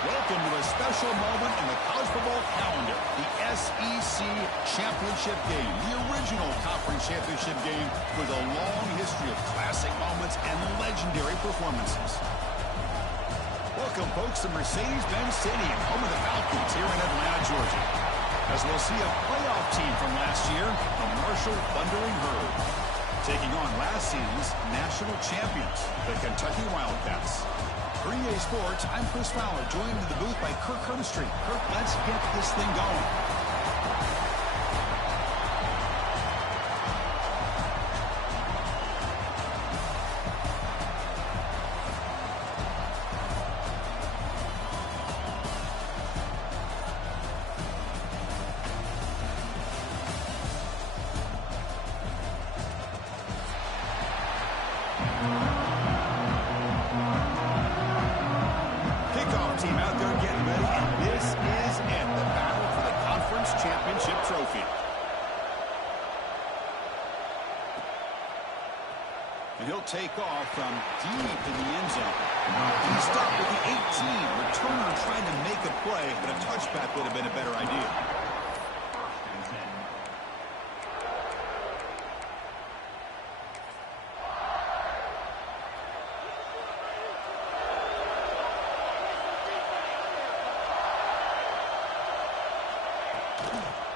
Welcome to a special moment in the college football calendar, the SEC Championship Game, the original conference championship game with a long history of classic moments and legendary performances. Welcome, folks, to Mercedes-Benz Stadium, home of the Falcons here in Atlanta, Georgia, as we'll see a playoff team from last year, the Marshall Thundering Herd, taking on last season's national champions, the Kentucky Wildcats. For EA Sports, I'm Chris Fowler, joined in the booth by Kirk Herbstreit. Kirk, let's get this thing going. Team out there getting ready, and this is it, the battle for the conference championship trophy. And he'll take off from deep in the end zone. He stopped with the 18. Returner trying to make a play, but a touchback would have been a better idea.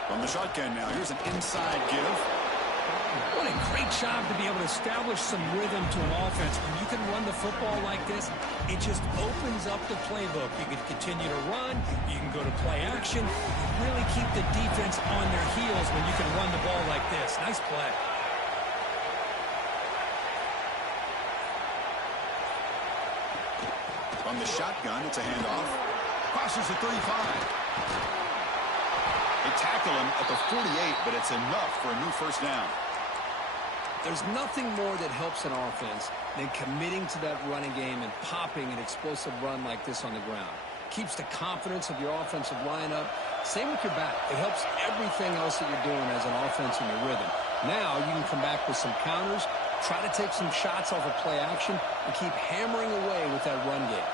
From the shotgun now, here's an inside give. What a great job to be able to establish some rhythm to an offense. When you can run the football like this, it just opens up the playbook. You can continue to run, you can go to play action, you really keep the defense on their heels when you can run the ball like this. Nice play. From the shotgun, it's a handoff. Crosses the 35. They tackle him at the 48, but it's enough for a new first down. There's nothing more that helps an offense than committing to that running game and popping an explosive run like this on the ground. Keeps the confidence of your offensive lineup. Same with your back. It helps everything else that you're doing as an offense in your rhythm. Now you can come back with some counters, try to take some shots off of play action, and keep hammering away with that run game.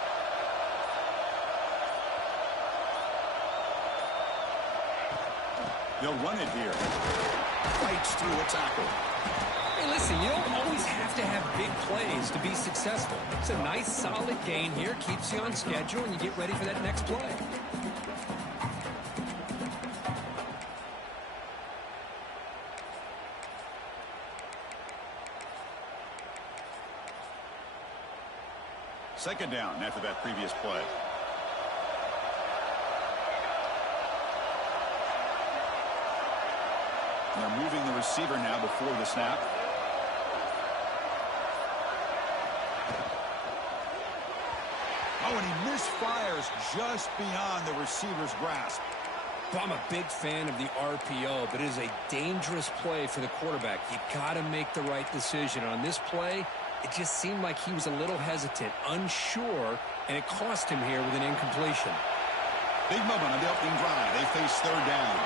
They'll run it here. Fights through a tackle. Hey, listen, you don't always have to have big plays to be successful. It's a nice, solid gain here. Keeps you on schedule, and you get ready for that next play. Second down after that previous play. They're moving the receiver now before the snap. Oh, and he misfires just beyond the receiver's grasp. Well, I'm a big fan of the RPO, but it is a dangerous play for the quarterback. You've got to make the right decision. On this play, it just seemed like he was a little hesitant, unsure, and it cost him here with an incompletion. Big moment on the opening drive. They face third down.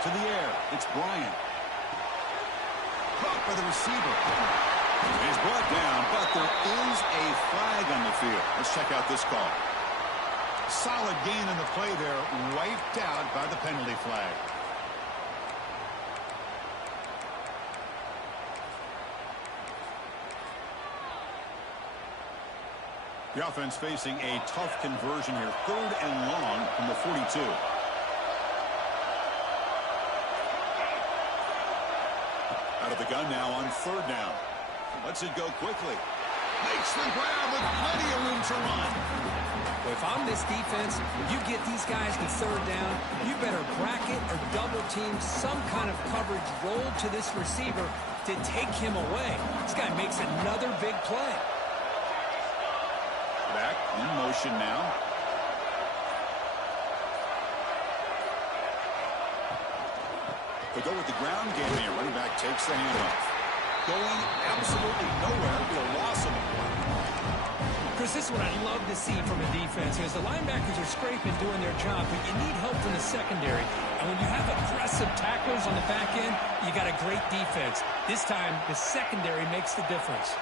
To the air, it's Bryant. Caught by the receiver. He's brought down, but there is a flag on the field. Let's check out this call. Solid gain on the play there, wiped out by the penalty flag. The offense facing a tough conversion here. Third and long from the 42. Out of the gun now on third down. Lets it go quickly. Makes the grab with plenty of room to run. Well, if I'm this defense, you get these guys to third down, you better bracket or double team some kind of coverage roll to this receiver to take him away. This guy makes another big play. Back in motion now. They go with the ground game here. Running back takes the handoff. Going absolutely nowhere with a loss of the play. Chris, this is what I love to see from a defense. As the linebackers are scraping, doing their job, but you need help from the secondary. And when you have aggressive tacklers on the back end, you got a great defense. This time, the secondary makes the difference.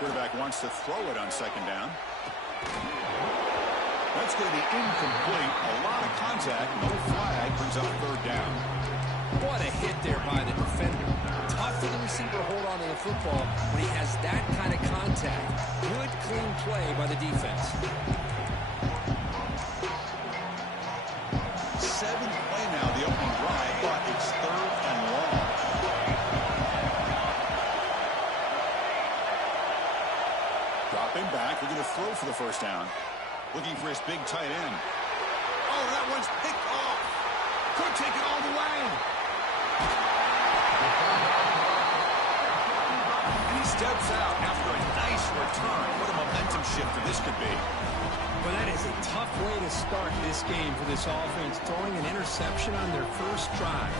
Quarterback wants to throw it on second down. That's going to be incomplete. A lot of contact. No flag. Brings up third down. What a hit there by the defender. Tough for the receiver to hold on to the football when he has that kind of contact. Good, clean play by the defense. 7th play now, the opening drive, but it's third and long. Dropping back. We're going to throw for the first down. Looking for his big tight end. Oh, that one's picked off. Could take it all the way. And he steps out after a nice return. What a momentum shifter this could be. Well, that is a tough way to start this game for this offense, throwing an interception on their first drive.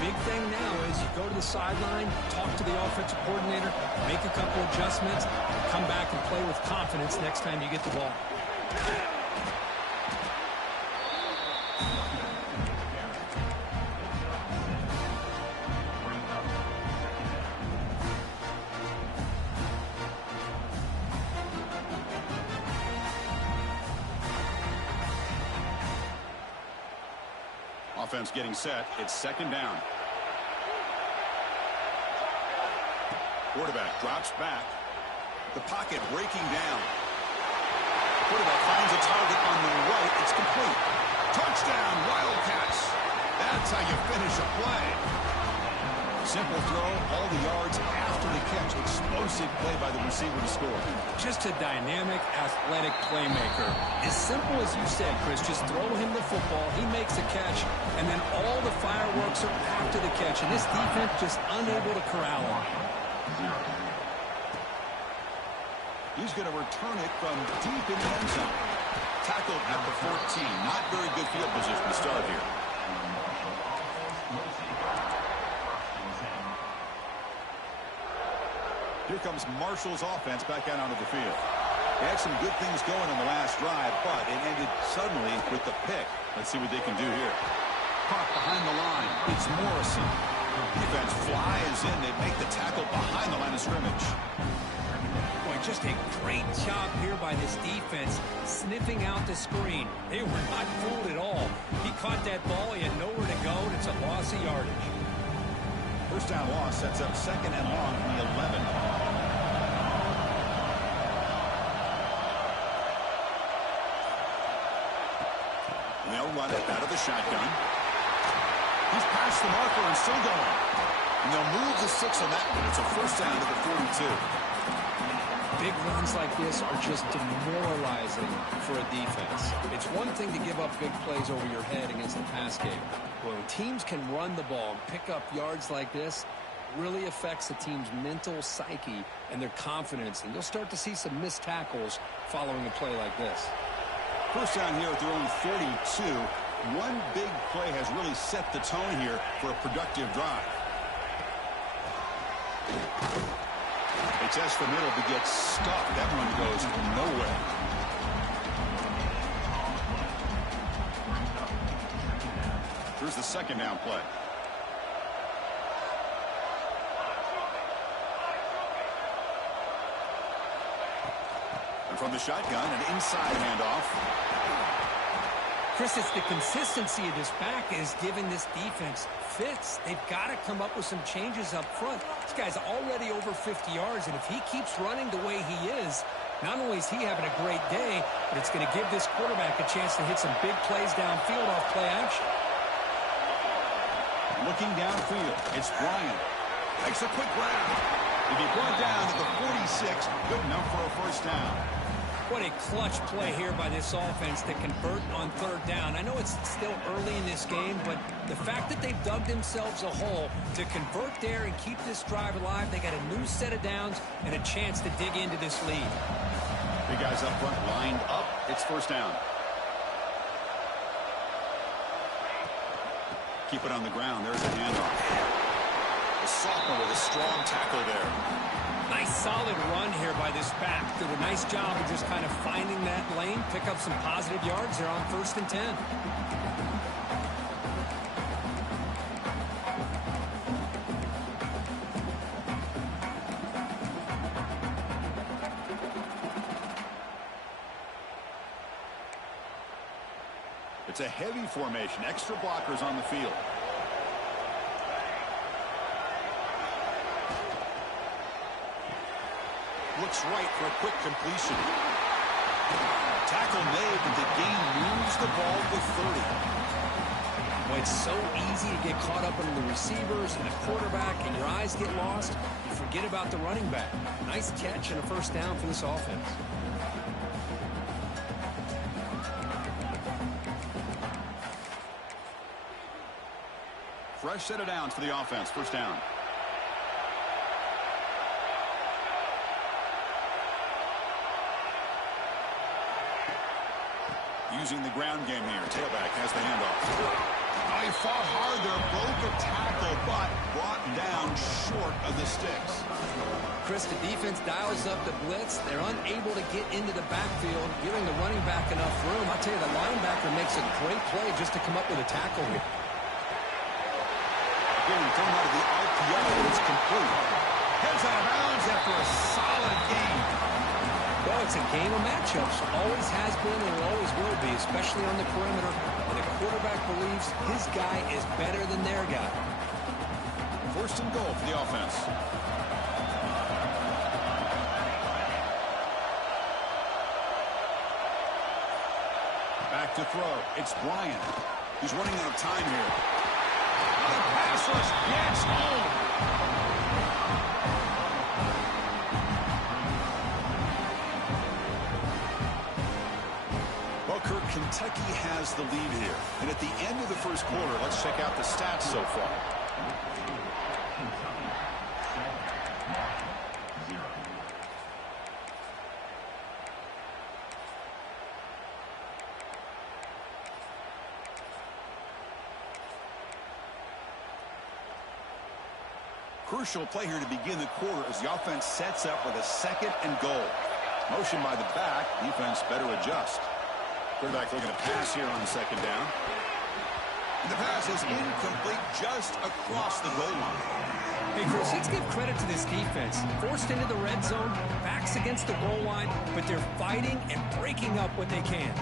Big thing now is you go to the sideline, talk to the offensive coordinator, make a couple adjustments, and come back and play with confidence next time you get the ball. Offense getting set. It's second down. Quarterback drops back. The pocket breaking down. Quarterback finds a target on the right. It's complete. Touchdown, Wildcats. That's how you finish a play. Simple throw, all the yards after the catch. Explosive play by the receiver to score. Just a dynamic, athletic playmaker. As simple as you said, Chris, just throw him the football, he makes a catch, and then all the fireworks are after the catch. And this defense just unable to corral him. He's going to return it from deep in the end zone. Tackled at the 14. Not very good field position to start here. Here comes Marshall's offense back out onto the field. They had some good things going on the last drive, but it ended suddenly with the pick. Let's see what they can do here. Caught behind the line. It's Morrison. Defense flies in. They make the tackle behind the line of scrimmage. Boy, just a great job here by this defense, sniffing out the screen. They were not fooled at all. He caught that ball. He had nowhere to go, and it's a loss of yardage. First down loss sets up second and long from the 11. And they'll run it out of the shotgun. He's past the marker and still going. And they'll move the 6 on that one. It's a first down to the 42. Big runs like this are just demoralizing for a defense. It's one thing to give up big plays over your head against the pass game. When teams can run the ball and pick up yards like this, it really affects the team's mental psyche and their confidence. And you'll start to see some missed tackles following a play like this. First down here at their own 42. One big play has really set the tone here for a productive drive. They test the middle but get stuck. That one goes nowhere. Here's the second down play. And from the shotgun, an inside handoff. Chris, it's the consistency of this back is giving this defense fits. They've got to come up with some changes up front. This guy's already over 50 yards, and if he keeps running the way he is, not only is he having a great day, but it's going to give this quarterback a chance to hit some big plays downfield off play action. Looking downfield, it's Bryant. Makes a quick grab. If he brought down at the 46, good enough for a first down. What a clutch play here by this offense to convert on third down. I know it's still early in this game, but the fact that they've dug themselves a hole to convert there and keep this drive alive, they got a new set of downs and a chance to dig into this lead. Big guys up front lined up. It's first down. Keep it on the ground. There's a handoff. The sophomore with a strong tackle there. Nice solid run here by this back. Did a nice job of just kind of finding that lane, pick up some positive yards there on 1st and 10. It's a heavy formation. Extra blockers on the field. Looks right for a quick completion. Tackle made, but the game moves the ball to 30. Well, it's so easy to get caught up under the receivers and the quarterback, and your eyes get lost. You forget about the running back. Nice catch and a first down for this offense. Fresh set of downs for the offense. First down. Using the ground game here. Tailback has the handoff. Oh, he fought hard there. Broke a tackle, but brought down short of the sticks. Chris, the defense dials up the blitz. They're unable to get into the backfield, giving the running back enough room. I'll tell you, the linebacker makes a great play just to come up with a tackle here. Getting thrown out of the RPO, it's complete. Heads out of bounds after a solid game. Well, it's a game of matchups. Always has been and it always will be, especially on the perimeter. And the quarterback believes his guy is better than their guy. First and goal for the offense. Back to throw. It's Bryant. He's running out of time here. Another pass rush. Yes, home. Well, Kirk, Kentucky has the lead here. And at the end of the first quarter, let's check out the stats so far. Crucial play here to begin the quarter as the offense sets up with a second and goal. Motion by the back. Defense better adjust. Quarterback looking to pass here on second down. And the pass is incomplete just across the goal line. Hey, Chris, let's give credit to this defense. Forced into the red zone, backs against the goal line, but they're fighting and breaking up what they can.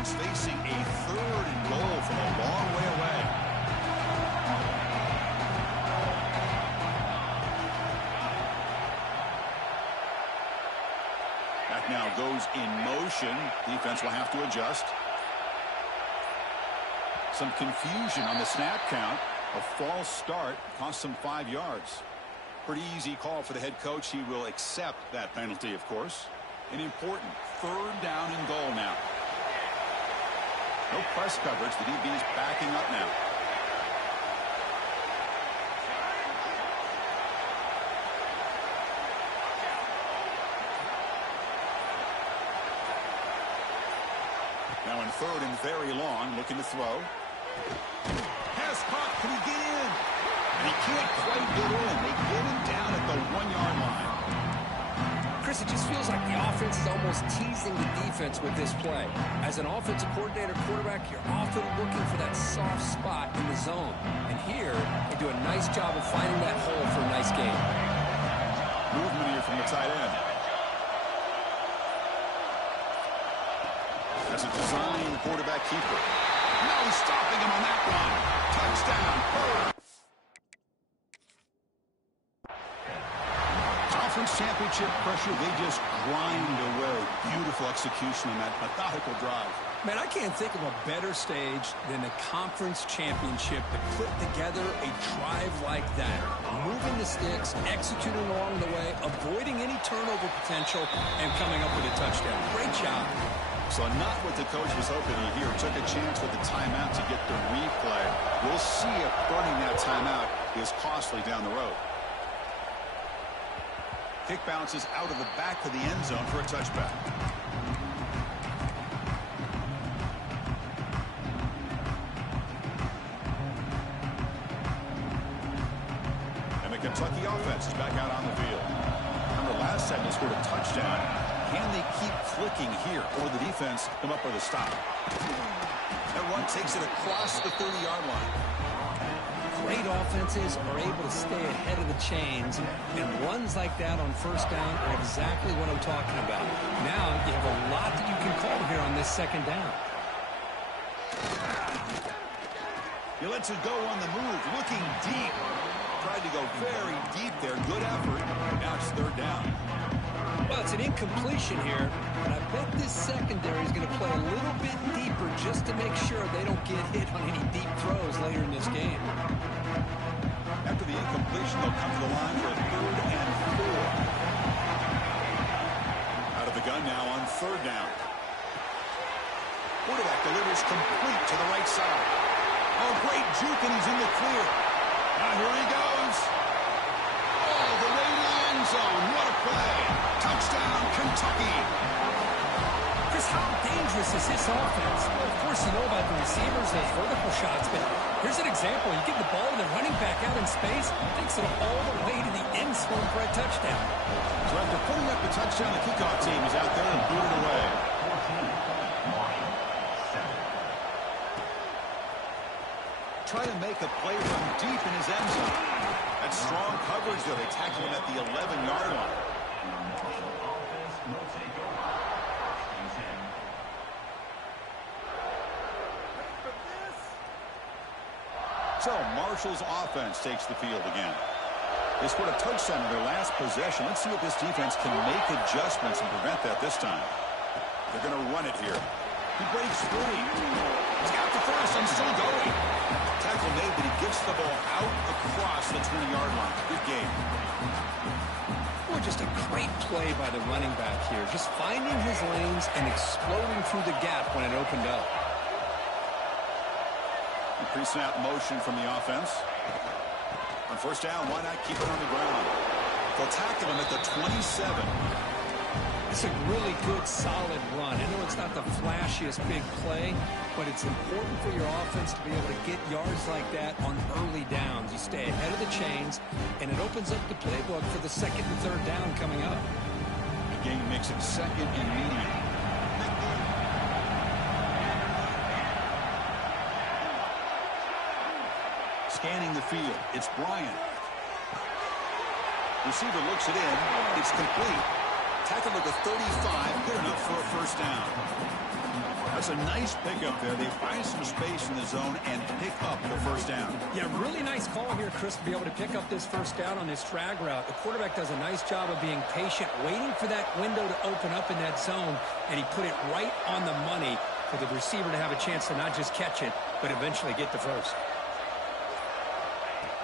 Facing a third and goal from a long way away. That now goes in motion. Defense will have to adjust. Some confusion on the snap count. A false start cost them 5 yards. Pretty easy call for the head coach. He will accept that penalty, of course. An important third down and goal now. No press coverage. The DB is backing up now. Now in third and very long, looking to throw. Pass caught. Can he get in? And he can't quite get in. They get him down at the 1-yard line. Chris, it just feels like the offense is almost teasing the defense with this play. As an offensive coordinator, quarterback, you're often looking for that soft spot in the zone. And here, they do a nice job of finding that hole for a nice game. Movement here from the tight end. As a design quarterback keeper. No stopping him on that one. Touchdown. Conference championship pressure, they just grind away. Beautiful execution on that methodical drive. Man, I can't think of a better stage than the conference championship to put together a drive like that. Moving the sticks, executing along the way, avoiding any turnover potential, and coming up with a touchdown. Great job. So not what the coach was hoping to hear. Took a chance with the timeout to get the replay. We'll see if burning that timeout is costly down the road. Kick bounces out of the back of the end zone for a touchback. And the Kentucky offense is back out on the field. Remember, last time they scored a touchdown. Can they keep clicking here, or the defense come up with a stop? That run takes it across the 30-yard line. great offenses are able to stay ahead of the chains, and runs like that on first down are exactly what I'm talking about. Now you have a lot that you can call here on this second down. He lets it go on the move, looking deep. Tried to go very deep there. Good effort. Now it's third down. Well, it's an incompletion here, but I bet this secondary is going to play a little bit deeper just to make sure they don't get hit on any deep throws later in this game. After the incompletion, they'll come to the line for a 3rd and 4. Out of the gun now on 3rd down. Quarterback delivers complete to the right side. Oh, great juke, and he's in the clear. Now here he goes. Oh, the way to the end zone. What a play. Touchdown, Kentucky. Chris, how dangerous is this offense? Well, of course, you know about the receivers, those vertical shots, but here's an example. You give the ball to the running back out in space, takes it all the way to the end zone for a touchdown. So after putting up the touchdown, the kickoff team is out there and booted away. Try to make a play from deep in his end zone. That's strong coverage, though. They tackle him at the 11-yard line. So Marshall's offense takes the field again. They scored a touchdown in their last possession. Let's see if this defense can make adjustments and prevent that this time. They're going to run it here. He breaks free. He's got the first and still going. Tackle made, but he gets the ball out across the 20-yard line. Good game. Boy, just a great play by the running back here. Just finding his lanes and exploding through the gap when it opened up. Pre-snap motion from the offense. On first down, why not keep it on the ground? They'll tackle him at the 27. It's a really good, solid run. I know it's not the flashiest big play, but it's important for your offense to be able to get yards like that on early downs. You stay ahead of the chains, and it opens up the playbook for the 2nd and 3rd down coming up. The game makes it 2nd and medium. Scanning the field, it's Bryant. Receiver looks it in. It's complete. Tackle at the 35, good enough for a first down. That's a nice pickup there. They find some space in the zone and pick up the first down. Yeah, really nice call here, Chris, to be able to pick up this first down on this drag route. The quarterback does a nice job of being patient, waiting for that window to open up in that zone, and he put it right on the money for the receiver to have a chance to not just catch it, but eventually get the first.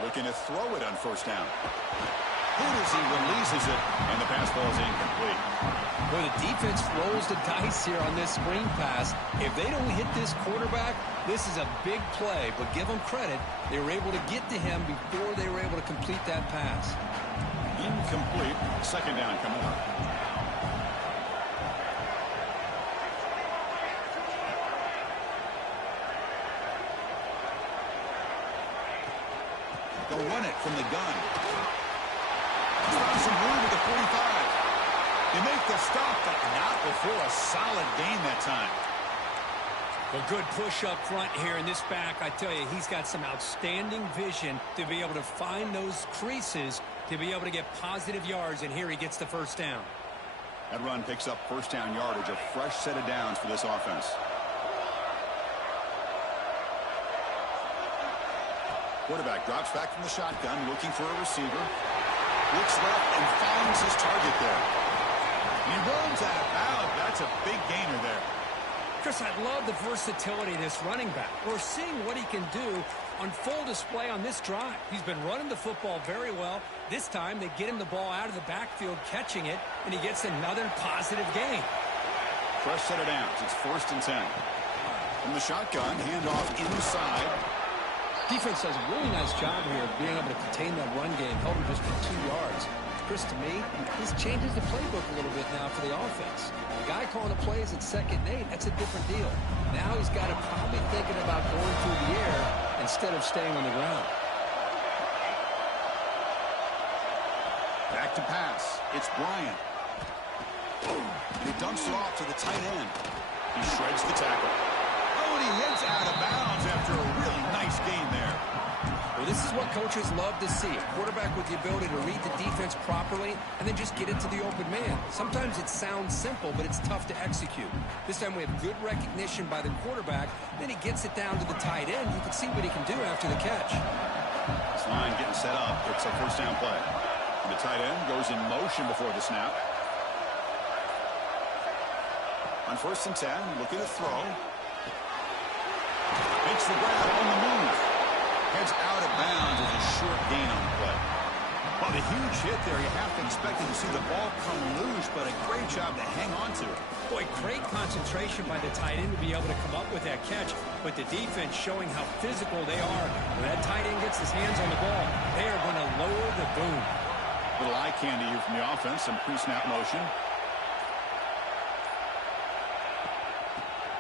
Looking to throw it on first down. Hooters, he releases it, and the pass ball is incomplete. Boy, the defense rolls the dice here on this screen pass. If they don't hit this quarterback, this is a big play. But give them credit, they were able to get to him before they were able to complete that pass. Incomplete. Second down coming up. They'll run it from the gun. Found some room at the 45. They make the stop, but not before a solid gain that time. Well, good push up front here in this back. I tell you, he's got some outstanding vision to be able to find those creases, to be able to get positive yards, and here he gets the first down. That run picks up first down yardage, a fresh set of downs for this offense. Quarterback drops back from the shotgun, looking for a receiver. Looks left and finds his target there. He runs out of bounds. That's a big gainer there. Chris, I love the versatility of this running back. We're seeing what he can do on full display on this drive. He's been running the football very well. This time, they get him the ball out of the backfield, catching it, and he gets another positive gain. Fresh set of downs. It's 1st and 10. From the shotgun, handoff inside. Defense does a really nice job here of being able to contain that run game, held him just for 2 yards. Chris, to me, this changes the playbook a little bit now for the offense. The guy calling the plays at 2nd and 8, that's a different deal. Now he's got to probably thinking about going through the air instead of staying on the ground. Back to pass. It's Bryant. And he dumps it off to the tight end. He shreds the tackle. Oh, and he hits out of bounds after a really nice gain there. Well, this is what coaches love to see. A quarterback with the ability to read the defense properly and then just get it to the open man. Sometimes it sounds simple, but it's tough to execute. This time we have good recognition by the quarterback. Then he gets it down to the tight end. You can see what he can do after the catch. This line getting set up. It's a first down play. And the tight end goes in motion before the snap. On 1st and 10, looking to throw. Makes the grab on the move. Heads out of bounds with a short gain on the play. Well, the huge hit there, you have to expect to see the ball come loose, but a great job to hang on to it. Boy, great concentration by the tight end to be able to come up with that catch, but the defense showing how physical they are. When that tight end gets his hands on the ball, they are going to lower the boom. Little eye candy here from the offense, some pre-snap motion.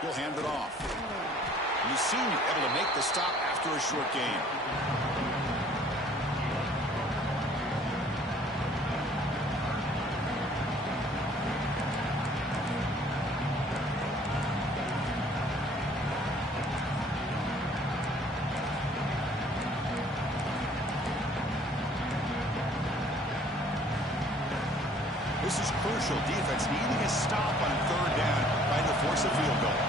He'll hand it off. And the senior able to make the stop after a short gain. This is crucial. Defense needing a stop on 3rd down, trying to force a field goal.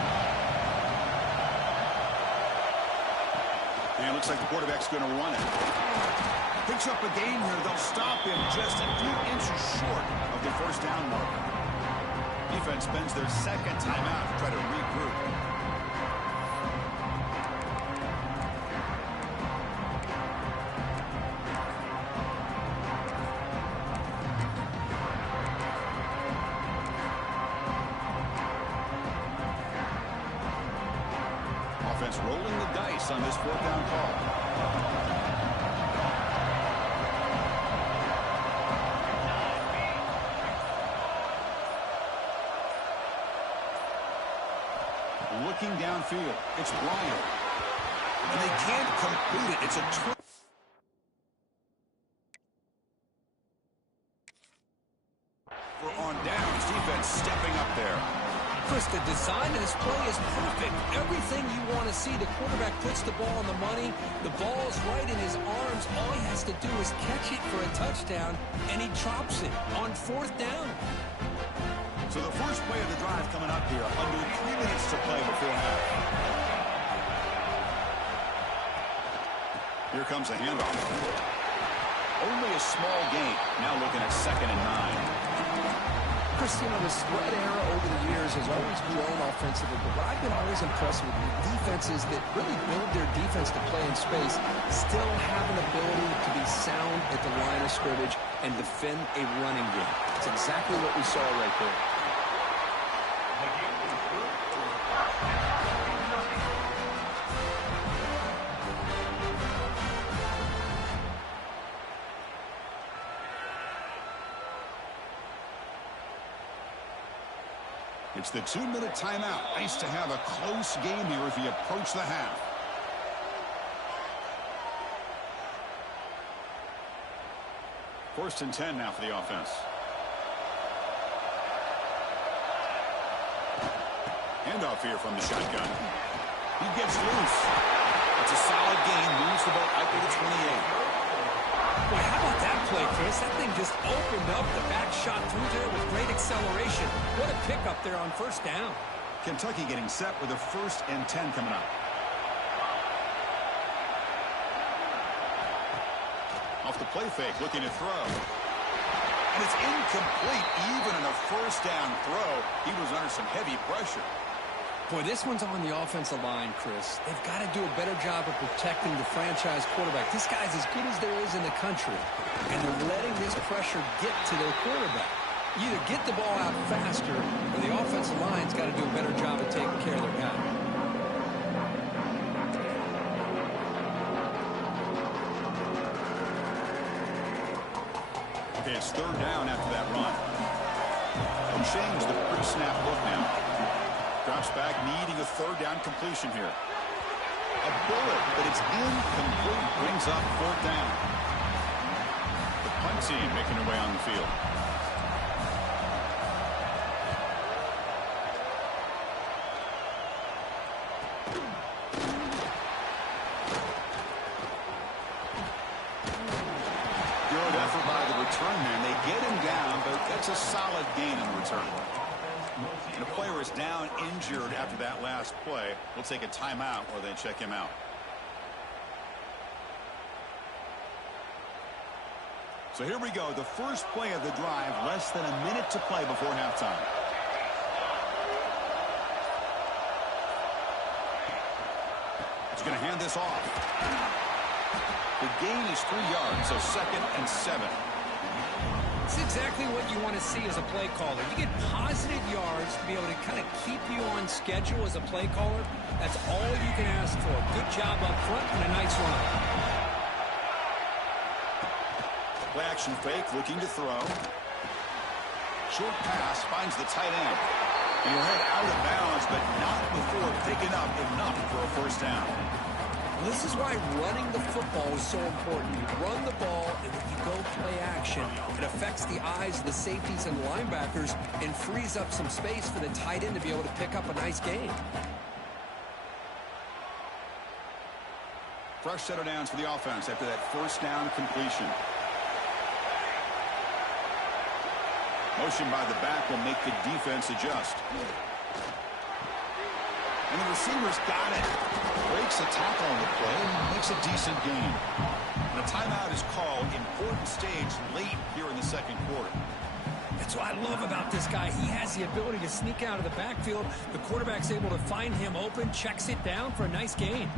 And it looks like the quarterback's going to run it. Picks up a gain here. They'll stop him just a few inches short of the 1st down marker. Defense spends their 2nd timeout to try to regroup. Offense rolling the dice on this 4th down call. Looking downfield, it's Bryant. And they can't complete it. It's a on downs. Defense stepping up there. Chris, the design of this play is perfect. Everything you want to see. The quarterback puts the ball on the money. The ball's right in his arms. All he has to do is catch it for a touchdown, and he drops it on 4th down. So the first play of the drive coming up here. Under 3 minutes to play before half. Here comes a handoff. Only a small gain. Now looking at 2nd and 9. Chris, you know, the spread era over the years has always grown offensively, but what I've been always impressed with defenses that really build their defense to play in space still have an ability to be sound at the line of scrimmage and defend a running game. It's exactly what we saw right there. It's the 2-minute timeout. Nice to have a close game here as we approach the half. First and 10 now for the offense. Handoff here from the shotgun. He gets loose. It's a solid gain. Moves the ball out to the 28. Boy, how about that play, Chris? That thing just opened up. The back shot through there with great acceleration. What a pickup there on 1st down. Kentucky getting set with a 1st and 10 coming up. Off the play fake, looking to throw. And it's incomplete. Even in a 1st down throw, he was under some heavy pressure. Boy, this one's on the offensive line, Chris. They've got to do a better job of protecting the franchise quarterback. This guy's as good as there is in the country, and they're letting this pressure get to their quarterback. You either get the ball out faster, or the offensive line's got to do a better job of taking care of their guy. Okay, it's 3rd down after that run. They'll change the pre-snap look now. Drops back, needing a 3rd down completion here. A bullet, but it's incomplete. Brings up 4th down. The punt team making their way on the field. get him down, but that's a solid gain in return. And the player is down injured after that last play. We'll take a timeout or they check him out. So here we go, the first play of the drive, less than a minute to play before halftime. He's going to hand this off. The gain is 3 yards, so 2nd and 7. It's exactly what you want to see as a play caller. You get positive yards to be able to kind of keep you on schedule as a play caller. That's all you can ask for. Good job up front and a nice run. Play action fake, looking to throw. Short pass finds the tight end. And he'll head out of bounds, but not before picking up enough for a first down. Well, this is why running the football is so important. You run the ball, and when you go play action, it affects the eyes of the safeties and linebackers and frees up some space for the tight end to be able to pick up a nice gain. Fresh set of downs for the offense after that first down completion. Motion by the back will make the defense adjust. And the receiver's got it. Breaks a tackle on the play and makes a decent gain. And a timeout is called. Important stage late here in the second quarter. That's what I love about this guy. He has the ability to sneak out of the backfield. The quarterback's able to find him open, checks it down for a nice gain.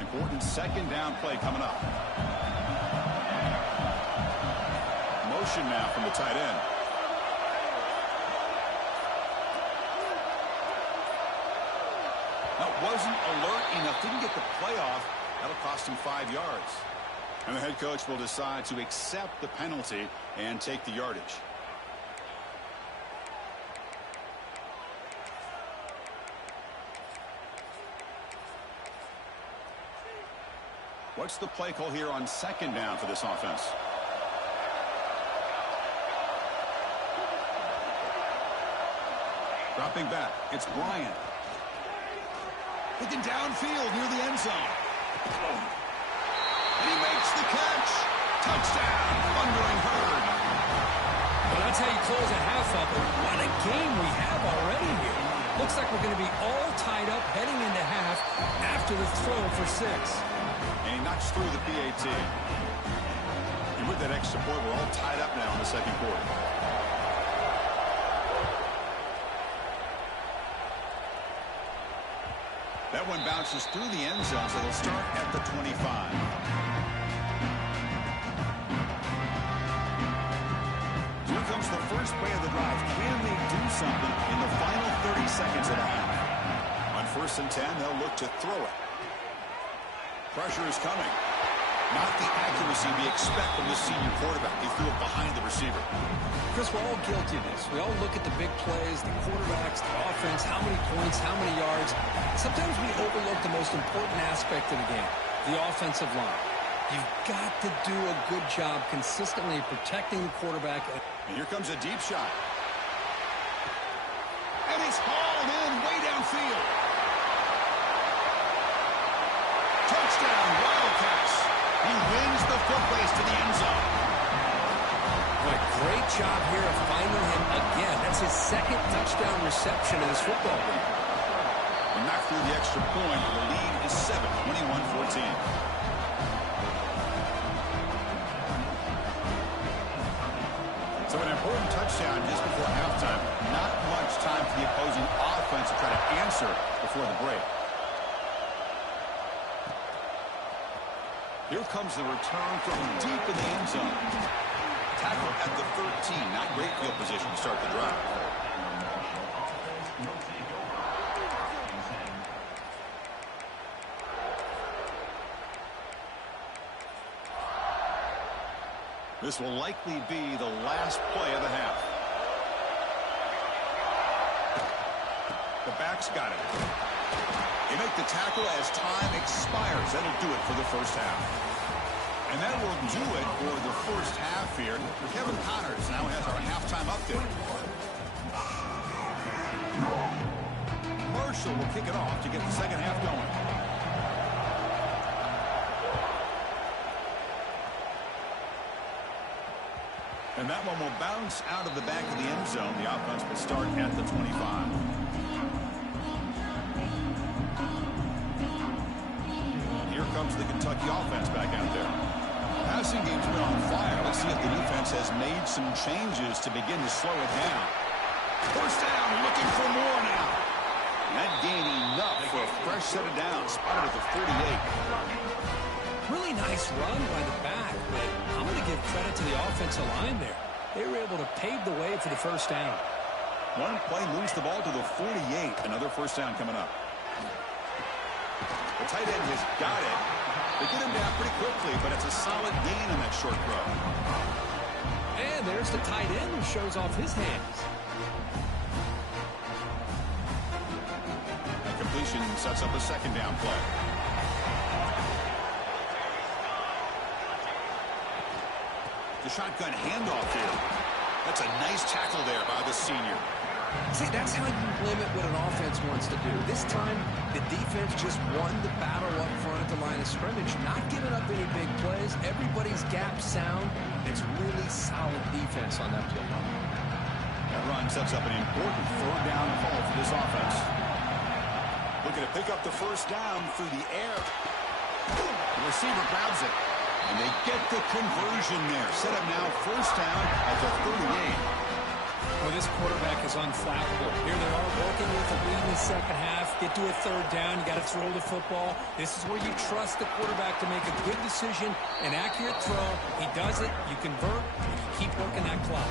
Important second down play coming up. Motion now from the tight end. That wasn't alert enough. Didn't get the play off. That'll cost him 5 yards. And the head coach will decide to accept the penalty and take the yardage. What's the play call here on second down for this offense? Dropping back, it's Bryant. Looking downfield near the end zone. And he makes the catch. Touchdown, Thundering Herd. Well, that's how you close a half up. What a game we have already here. Looks like we're going to be all tied up heading into half after the throw for 6. And he knocks through the PAT. And with that extra point, we're all tied up now in the second quarter. That one bounces through the end zone, so they'll start at the 25. Here comes the first play of the drive. Can they do something in the final 30 seconds of the half? On 1st and 10, they'll look to throw it. Pressure is coming. Not the accuracy we expect from the senior quarterback. He threw it behind the receiver. Chris, we're all guilty of this. We all look at the big plays, the quarterbacks, the offense, how many points, how many yards. Sometimes we overlook the most important aspect of the game, the offensive line. You've got to do a good job consistently protecting the quarterback. And here comes a deep shot. And it's hauled in way downfield. Touchdown, Wildcats. He wins the foot race to the end zone. Boy, great job here of finding him again. That's his 2nd touchdown reception in his football game. And knocked through the extra point. The lead is 7, 21-14. So an important touchdown just before halftime. Not much time for the opposing offense to try to answer before the break. Here comes the return from deep in the end zone. Tackle at the 13. Not great field position to start the drive. This will likely be the last play of the half. The back's got it. They make the tackle as time expires. That'll do it for the first half. And that will do it for the first half here. Kevin Connors now has our halftime update. Marshall will kick it off to get the second half going. And that one will bounce out of the back of the end zone. The offense will start at the 25. Here comes the Kentucky offense back out there. Passing game's been on fire. Let's see if the defense has made some changes to begin to slow it down. First down, looking for more now. That gain enough for a fresh set of downs. Spotted at the 48. Really nice run by the back, but I'm going to give credit to the offensive line there. They were able to pave the way for the first down. One play moves the ball to the 48. Another first down coming up. The tight end has got it. They get him down pretty quickly, but it's a solid gain on that short throw. And there's the tight end who shows off his hands. That completion sets up a second down play. The shotgun handoff here. That's a nice tackle there by the senior. See, that's how you limit what an offense wants to do. This time, the defense just won the battle up front at the line of scrimmage, not giving up any big plays. Everybody's gap sound. It's really solid defense on that play. That run sets up an important third down call for this offense. Looking to pick up the first down through the air. The receiver grabs it. And they get the conversion there. Set up now first down at the 38. Well, this quarterback is unflappable. Here they are working with a lead in the second half. Get to a third down. You got to throw the football. This is where you trust the quarterback to make a good decision, an accurate throw. He does it. You convert, and you keep working that clock.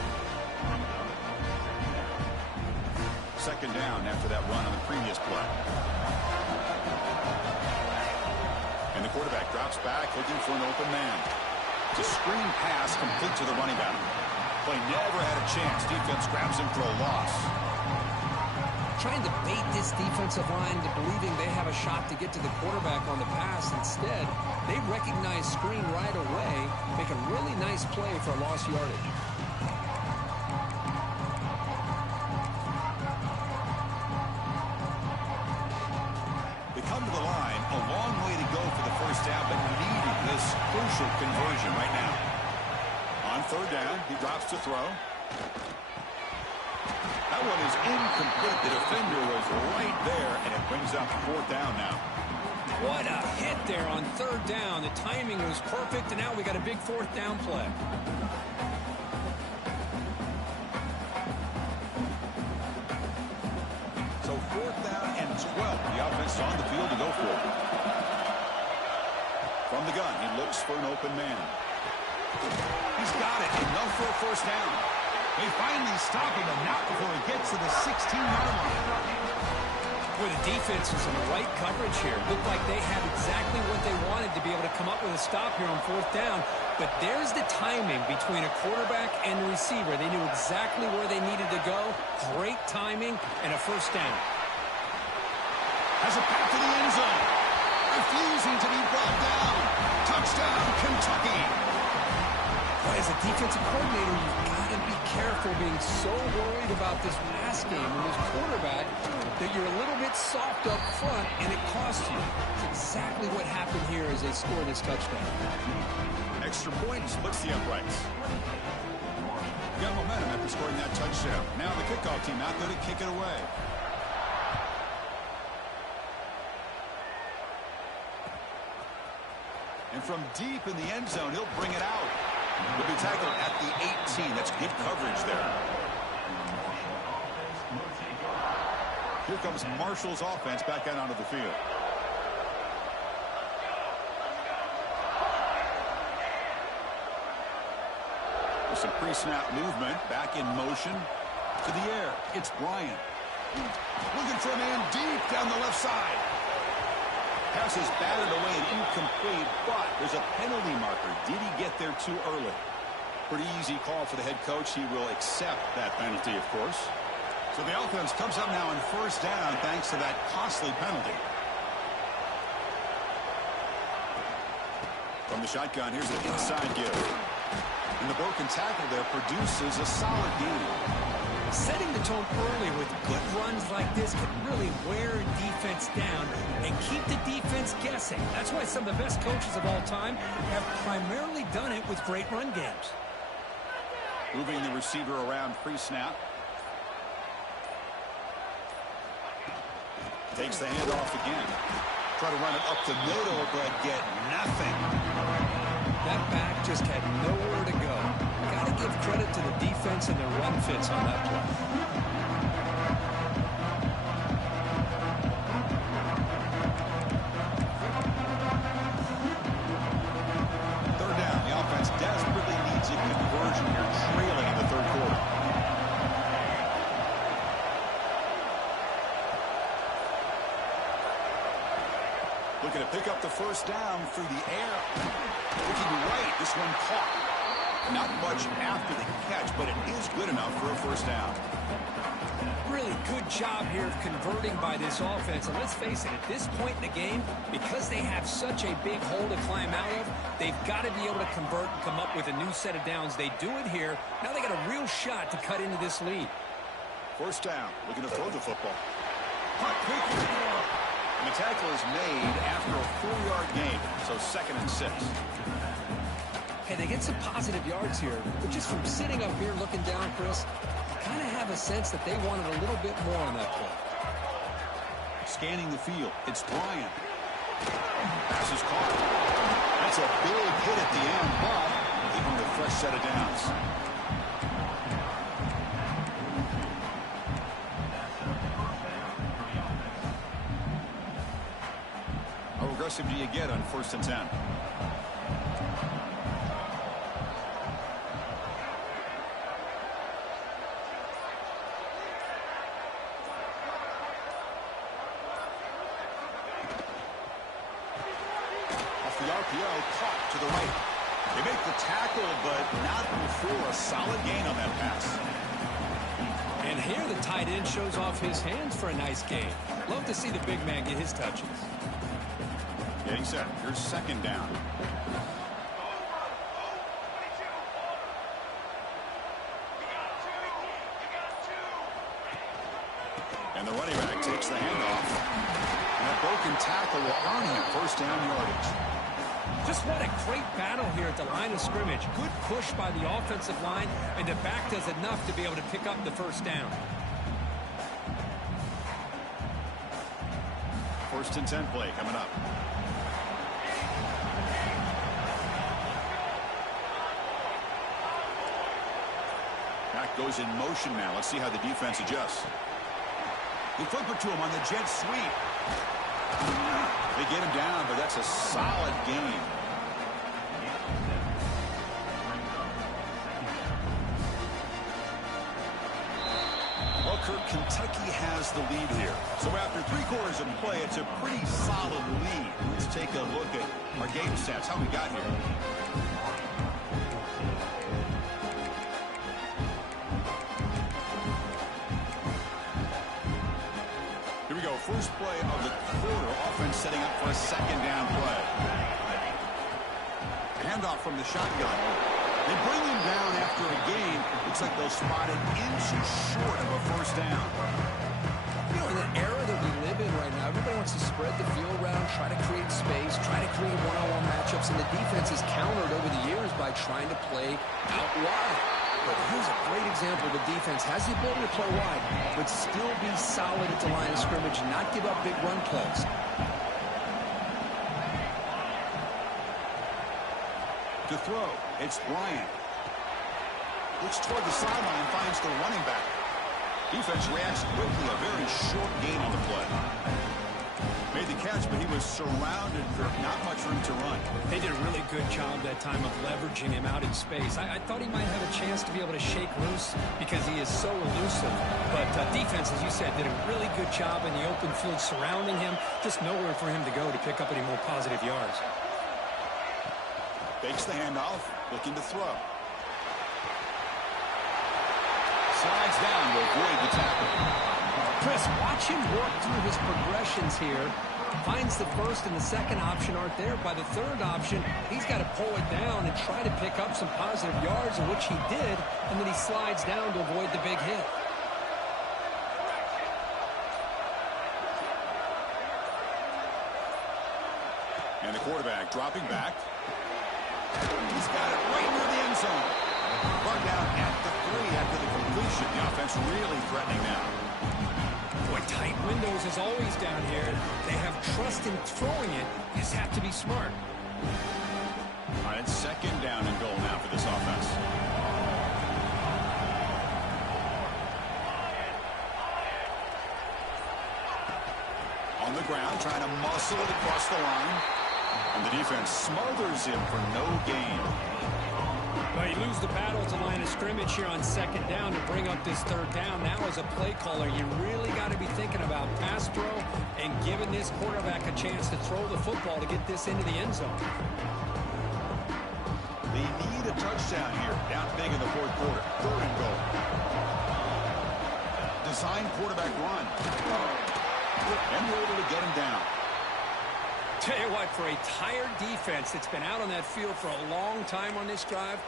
Second down after that run on the previous play. And the quarterback drops back, looking for an open man. It's a screen pass complete to the running back. Play never had a chance. Defense grabs him for a loss. Trying to bait this defensive line to believing they have a shot to get to the quarterback on the pass. Instead, they recognize screen right away, make a really nice play for a lost yardage. They come to the line, a long way to go for the first down, but needing this crucial conversion right now. On third down, he drops to throw. That one is incomplete. The defender was right there, and it brings up fourth down now. What a hit there on third down. The timing was perfect, and now we got a big fourth down play. So fourth down and 12. The offense on the field to go for it. From the gun, he looks for an open man. He's got it. Enough for a first down. They finally stop him, but not before he gets to the 16-yard line. Boy, the defense was in the right coverage here. Looked like they had exactly what they wanted to be able to come up with a stop here on fourth down. But there's the timing between a quarterback and the receiver. They knew exactly where they needed to go. Great timing and a first down. Has a path to the end zone. Refusing to be brought down. Touchdown, Kentucky. As a defensive coordinator, you've got to be careful being so worried about this pass game and this quarterback that you're a little bit soft up front, and it costs you. It's exactly what happened here as they score this touchdown. Extra point splits the uprights. Got momentum after scoring that touchdown. Now the kickoff team out there to kick it away. And from deep in the end zone, he'll bring it out. He'll be tackled at the 18. That's good coverage there. Here comes Marshall's offense back out onto the field. With some pre-snap movement, back in motion to the air. It's Bryant. Looking for a man deep down the left side. Pass is batted away and incomplete, but there's a penalty marker. Did he get there too early? Pretty easy call for the head coach. He will accept that penalty, of course. So the offense comes up now on first down thanks to that costly penalty. From the shotgun, here's an inside give. And the broken tackle there produces a solid gain. Setting the tone early with good runs like this can really wear defense down and keep the defense guessing. That's why some of the best coaches of all time have primarily done it with great run games. Moving the receiver around pre-snap. Takes the handoff again. Try to run it up the middle, but get nothing. That back just had nowhere to go. Got to give credit to the defense and their run fits on that play. Third down. The offense desperately needs a conversion here, trailing in the third quarter. Looking to pick up the first down through the air. Looking right. This one caught. Not much after the catch, but it is good enough for a first down. Really good job here of converting by this offense. And let's face it, at this point in the game, because they have such a big hole to climb out of, they've got to be able to convert and come up with a new set of downs. They do it here. Now they got a real shot to cut into this lead. First down. Looking to throw the football. Punt quickly. And the tackle is made after a 4-yard gain. So 2nd and 6. Hey, they get some positive yards here, but just from sitting up here looking down, Chris, you kind of have a sense that they wanted a little bit more on that play. Scanning the field, it's Bryant. Pass is caught. That's a big hit at the end, but they earned a fresh set of downs. How aggressive do you get on 1st and 10? The RPO caught to the right. They make the tackle, but not before a solid gain on that pass. And here the tight end shows off his hands for a nice gain. Love to see the big man get his touches. Getting set. Here's 2nd down. And the running back takes the handoff. And a broken tackle will earn him first down yardage. Just what a great battle here at the line of scrimmage. Good push by the offensive line, and the back does enough to be able to pick up the first down. 1st and 10 play coming up. Back goes in motion now. Let's see how the defense adjusts. They flip it to him on the jet sweep. They get him down, but that's a solid gain. Well, Kirk, Kentucky has the lead here. So after 3 quarters of play, it's a pretty solid lead. Let's take a look at our game stats, how we got here. Here we go, first play of the quarter. Offense setting up for a 2nd down play. Handoff from the shotgun. They bring him down after a gain. Looks like they'll spot it inches short of a first down. You know, in the era that we live in right now, everybody wants to spread the field around, try to create space, try to create one-on-one matchups, and the defense has countered over the years by trying to play out wide. But here's a great example. The defense has the ability to play wide, but still be solid at the line of scrimmage and not give up big run plays. To throw, it's Bryant. Looks toward the sideline, finds the running back. Defense reacts quickly, a very short gain on the play. Made the catch, but he was surrounded, not much room to run. They did a really good job that time of leveraging him out in space. I thought he might have a chance to be able to shake loose because he is so elusive. But defense, as you said, did a really good job in the open field surrounding him. Just nowhere for him to go to pick up any more positive yards. Fakes the handoff, looking to throw. Slides down to avoid the tackle. Chris, watch him work through his progressions here. Finds the first and the second option aren't there. By the third option, he's got to pull it down and try to pick up some positive yards, which he did, and then he slides down to avoid the big hit. And the quarterback dropping back. He's got it right near the end zone. Brought down at after the completion. The offense really threatening now. Boy, tight windows as always down here. They have trust in throwing it. You just have to be smart. All right, it's second down and goal now for this offense. On the ground, trying to muscle it across the line. And the defense smothers him for no gain. Well, you lose the battle at the line of scrimmage here on second down to bring up this third down. Now as a play caller, you really got to be thinking about pass throw and giving this quarterback a chance to throw the football to get this into the end zone. They need a touchdown here. Down big in the fourth quarter. Third and goal. Design quarterback run. And we're able to get him down. Tell you what, for a tired defense that's been out on that field for a long time on this drive,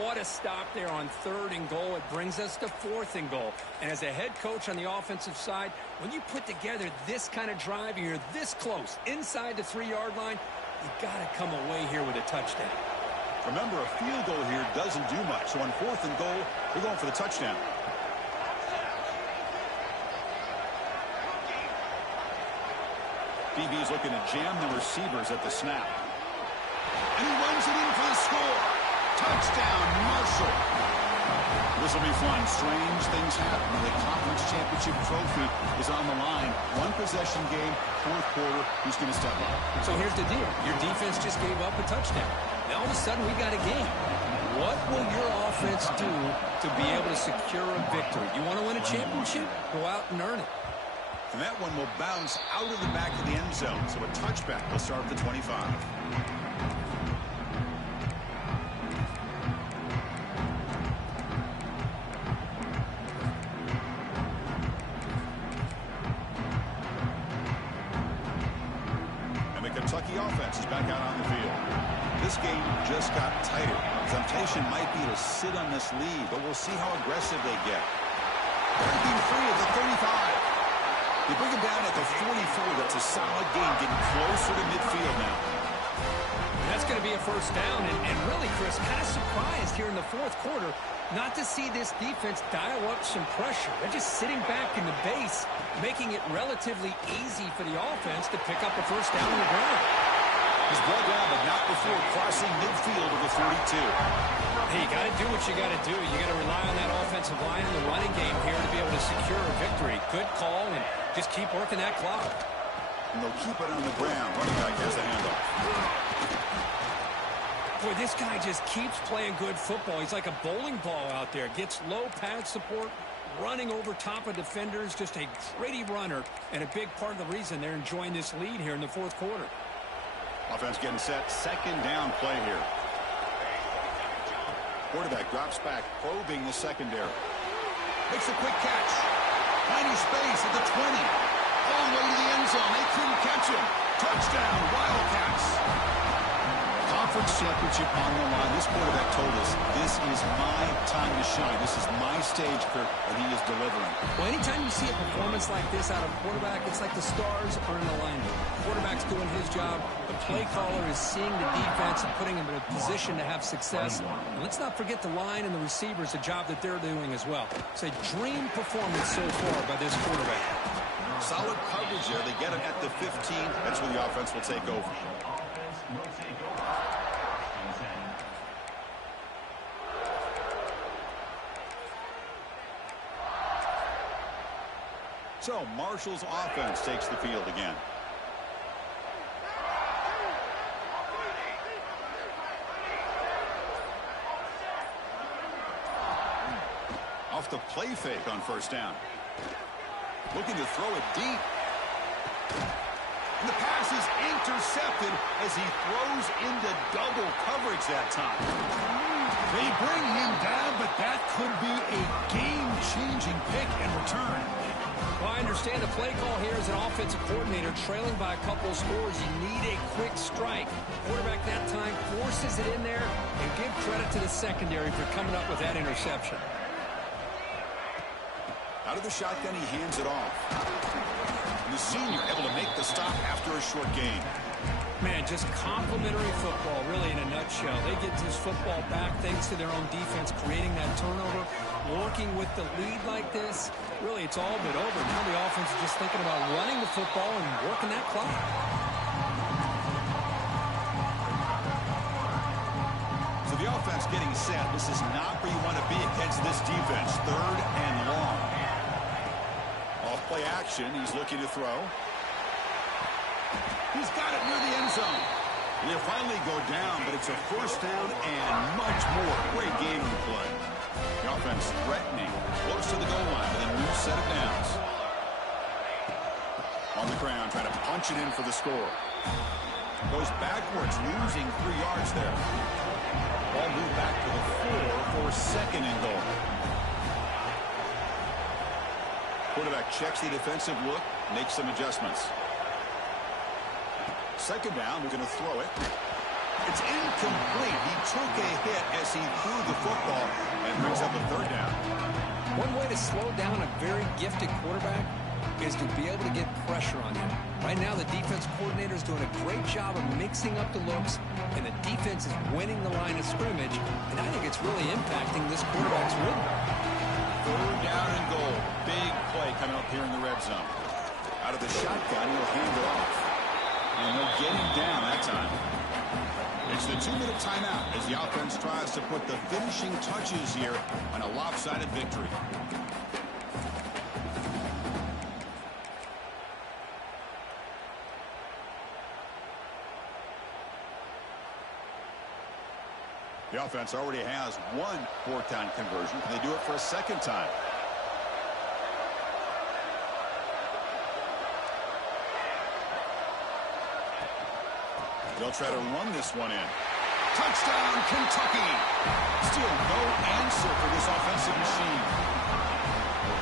what a stop there on third and goal. It brings us to fourth and goal. And as a head coach on the offensive side, when you put together this kind of drive and you're this close inside the 3-yard line, you got to come away here with a touchdown. Remember, a field goal here doesn't do much. So on fourth and goal, we're going for the touchdown. DB's looking to jam the receivers at the snap. And he runs it in for the score. Touchdown, Marshall. This will be fun. Strange things happen when the conference championship trophy is on the line. One possession game, fourth quarter. Who's going to step up? So here's the deal. Your defense just gave up a touchdown. Now all of a sudden we got a game. What will your offense do to be able to secure a victory? You want to win a championship? Go out and earn it. And that one will bounce out of the back of the end zone. So a touchback will start at the 25. And the Kentucky offense is back out on the field. This game just got tighter. Temptation might be to sit on this lead, but we'll see how aggressive they get. Breaking free at the 35. They bring him down at the 44. That's a solid game, getting closer to midfield now. That's going to be a first down. And really, Chris, kind of surprised here in the fourth quarter not to see this defense dial up some pressure. They're just sitting back in the base, making it relatively easy for the offense to pick up a first down on the ground. He's brought down, but not before crossing midfield of the 42. Hey, you got to do what you got to do. You got to rely on that offensive line in the running game here to be able to secure a victory. Good call, and just keep working that clock. And they'll keep it on the ground. Running back has the handoff. Boy, this guy just keeps playing good football. He's like a bowling ball out there. Gets low pad support, running over top of defenders. Just a gritty runner, and a big part of the reason they're enjoying this lead here in the fourth quarter. Offense getting set. Second down play here. Quarterback drops back, probing the secondary. Makes a quick catch. Tiny space at the 20. All the way to the end zone. They couldn't catch him. Touchdown, Wildcats. Conference championship on the line. This quarterback told us, this is my time to shine. This is my stage, Kirk, and he is delivering. Well, anytime you see a performance like this out of a quarterback, it's like the stars are in alignment. The quarterback's doing his job. The play caller is seeing the defense and putting him in a position to have success. And let's not forget the line and the receivers, the job that they're doing as well. It's a dream performance so far by this quarterback. Solid coverage there. They get him at the 15. That's where the offense will take over. So Marshall's offense takes the field again. Off the play fake on first down. Looking to throw it deep. And the pass is intercepted as he throws into double coverage that time. They bring him down, but that could be a game-changing pick and return. Well, I understand the play call here as an offensive coordinator, trailing by a couple of scores. You need a quick strike. Quarterback that time forces it in there, and give credit to the secondary for coming up with that interception. Out of the shotgun, he hands it off. And the senior able to make the stop after a short gain. Man, just complimentary football, really, in a nutshell. They get this football back thanks to their own defense, creating that turnover, working with the lead like this. Really, it's all but over. Now the offense is just thinking about running the football and working that clock. So the offense getting set. This is not where you want to be against this defense. 3rd and long. Off play action. He's looking to throw. He's got it near the end zone. He'll finally go down, but it's a 1st down and much more. Great game play. The offense threatening, close to the goal line with a new set of downs. On the ground, trying to punch it in for the score. Goes backwards, losing 3 yards there. Ball moved back to the 4 for 2nd and goal. Quarterback checks the defensive look, makes some adjustments. 2nd down, we're going to throw it. It's incomplete. He took a hit as he threw the football and brings up a 3rd down. One way to slow down a very gifted quarterback is to be able to get pressure on him. Right now, the defense coordinator is doing a great job of mixing up the looks, and the defense is winning the line of scrimmage, and I think it's really impacting this quarterback's rhythm. 3rd down and goal. Big play coming up here in the red zone. Out of the shotgun, he'll hand it off. And they'll get him down that time. It's the 2-minute timeout as the offense tries to put the finishing touches here on a lopsided victory. The offense already has 1 4th-down conversion. Can they do it for a 2nd time? They'll try to run this one in. Touchdown, Kentucky! Still no answer for this offensive machine.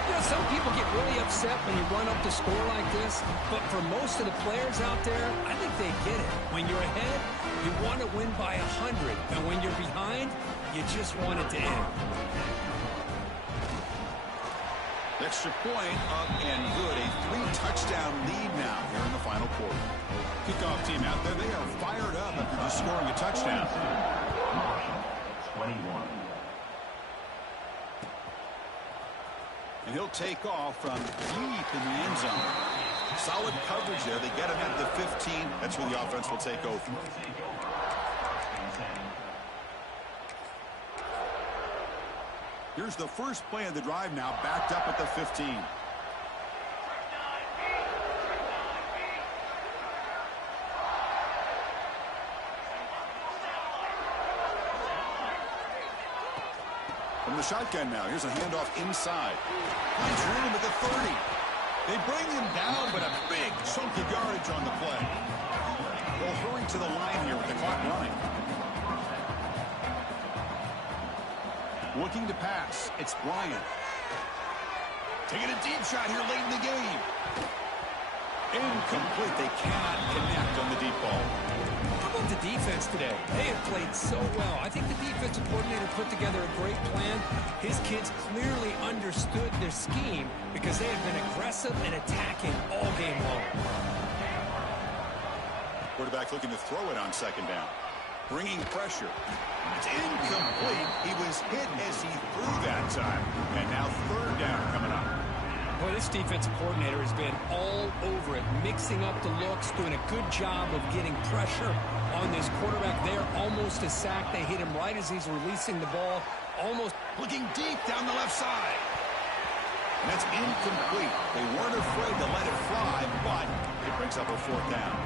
You know, some people get really upset when you run up the score like this, but for most of the players out there, I think they get it. When you're ahead, you want to win by 100, and when you're behind, you just want it to end. Extra point up and good. A 3-touchdown lead now here in the final quarter. Kickoff team out there. They are fired up after just scoring a touchdown. 21. And he'll take off from deep in the end zone. Solid coverage there. They get him at the 15. That's where the offense will take over. Here's the first play of the drive now, backed up at the 15. From the shotgun now, here's a handoff inside. Finds room at the 30. They bring him down, but a big chunk of yardage on the play. They'll hurry to the line here with the clock running. Looking to pass. It's Bryant. Taking a deep shot here late in the game. Incomplete. They cannot connect on the deep ball. How about the defense today? They have played so well. I think the defensive coordinator put together a great plan. His kids clearly understood their scheme because they have been aggressive and attacking all game long. Quarterback looking to throw it on 2nd down. Bringing pressure. It's incomplete. He was hit as he threw that time. And now 3rd down coming up. Boy, this defensive coordinator has been all over it, mixing up the looks, doing a good job of getting pressure on this quarterback there. Almost a sack. They hit him right as he's releasing the ball. Almost looking deep down the left side. And that's incomplete. They weren't afraid to let it fly, but it brings up a 4th down.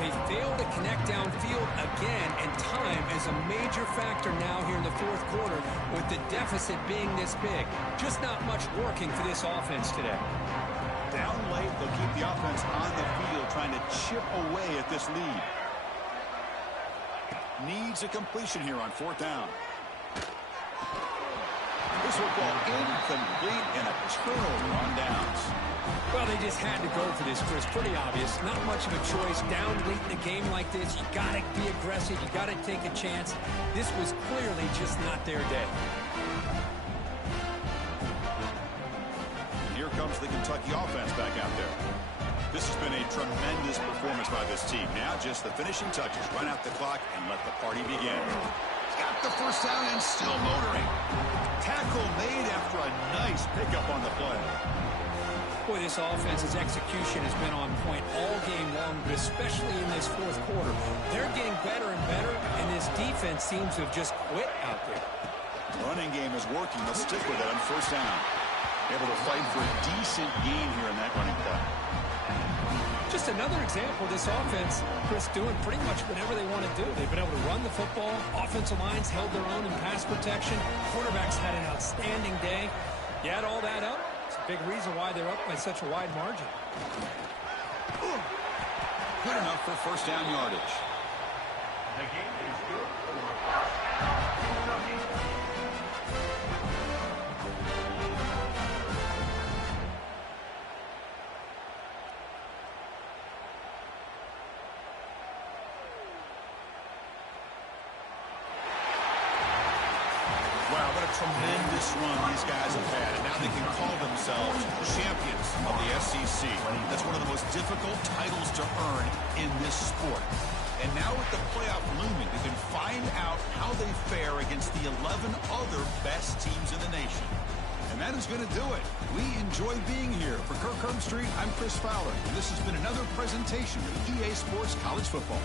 They failed to connect downfield again, and time is a major factor now here in the 4th quarter with the deficit being this big. Just not much working for this offense today. Down late, they'll keep the offense on the field trying to chip away at this lead. Needs a completion here on 4th down. This football incomplete and a turnover on downs. Well, they just had to go for this, Chris. Pretty obvious. Not much of a choice. Down late in a game like this, you got to be aggressive. You got to take a chance. This was clearly just not their day. And here comes the Kentucky offense back out there. This has been a tremendous performance by this team. Now just the finishing touches. Run out the clock and let the party begin. He's got the first down and still motoring. Tackle made after a nice pickup on the play. Boy, this offense's execution has been on point all game long, but especially in this fourth quarter. They're getting better and better, and this defense seems to have just quit out there. Running game is working. Let's stick with it on first down. Able to fight for a decent gain here in that running play. Just another example of this offense, Chris, doing pretty much whatever they want to do. They've been able to run the football. Offensive lines held their own in pass protection. Quarterbacks had an outstanding day. You add all that up, it's a big reason why they're up by such a wide margin. Good enough for first down yardage. The game is good for Wow, what a tremendous run these guys have had. And now they can call themselves champions of the SEC. That's one of the most difficult titles to earn in this sport. And now with the playoff looming, they can find out how they fare against the 11 other best teams in the nation. And that is going to do it. We enjoy being here. For Kirk Herbstreit, I'm Chris Fowler. And this has been another presentation of EA Sports College Football.